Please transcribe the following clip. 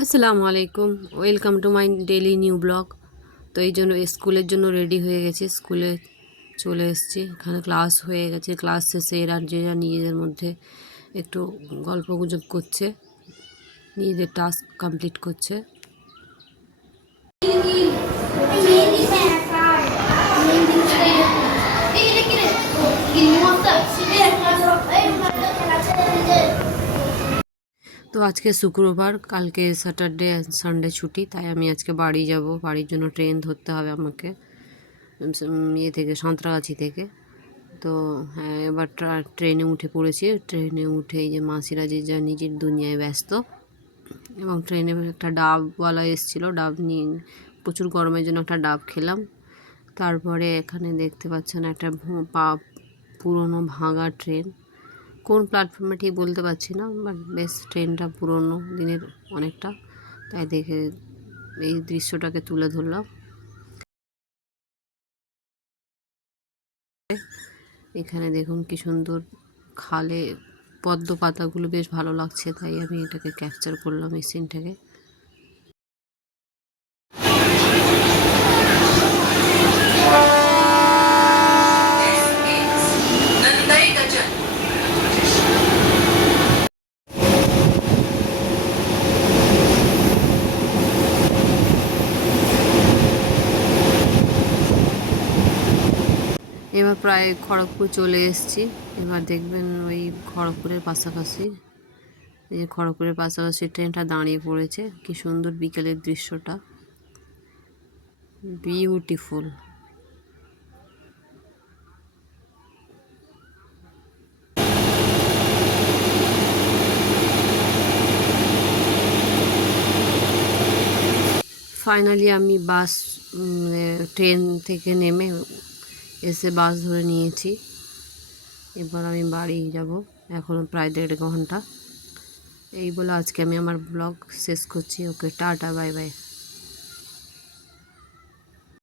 আসসালামু আলাইকুম, welcome to my daily new blog. তো এই জন্য স্কুলের জন্য রেডি হয়ে গেছি, স্কুলে চলে এসেছি। এখানে ক্লাস হয়ে গেছে, ক্লাস শেষে এরা যে যার নিজেদের মধ্যে একটু গল্প গুজব করছে, নিজেদের টাস্ক কমপ্লিট করছে। তো আজকে শুক্রবার, কালকে স্যাটারডে সানডে ছুটি, তাই আমি আজকে বাড়ি যাব। বাড়ির জন্য ট্রেন ধরতে হবে আমাকে, ইয়ে থেকে, সাঁতরাগাছি থেকে। তো হ্যাঁ, এবার ট্রেনে উঠে পড়েছি। ট্রেনে উঠে এই যে মাসিরা যে যা নিজের দুনিয়ায় ব্যস্ত। এবং ট্রেনে একটা ডাবওয়ালা এসেছিলো, ডাব নিয়ে, প্রচুর গরমের জন্য একটা ডাব খেলাম। তারপরে এখানে দেখতে পাচ্ছেন একটা পুরনো ভাঙা ট্রেন। কোন প্ল্যাটফর্মে ঠিক বলতে পারছি না, বাট বেশ ট্রেনটা পুরনো দিনের অনেকটা, তাই দেখে এই দৃশ্যটাকে তুলে ধরলাম। এখানে দেখুন কি সুন্দর খালে পদ্ম পাতাগুলো, বেশ ভালো লাগছে, তাই আমি এটাকে ক্যাপচার করলাম এই সিনটাকে। এবার প্রায় খড়গপুর চলে এসেছি। এবার দেখবেন ওই খড়গপুরের পাশাপাশি, এই যে খড়গপুরের পাশাপাশি ট্রেনটা দাঁড়িয়ে পড়েছে। কি সুন্দর বিকেলের দৃশ্যটা, বিউটিফুল। ফাইনালি আমি ট্রেন থেকে নেমে এসে বাস ধরে নিয়েছি। এবার আমি বাড়ি যাব, এখনও প্রায় 1.5 ঘন্টা। এই বলে আজকে আমি আমার ব্লগ শেষ করছি। ওকে, টাটা, বাই বাই।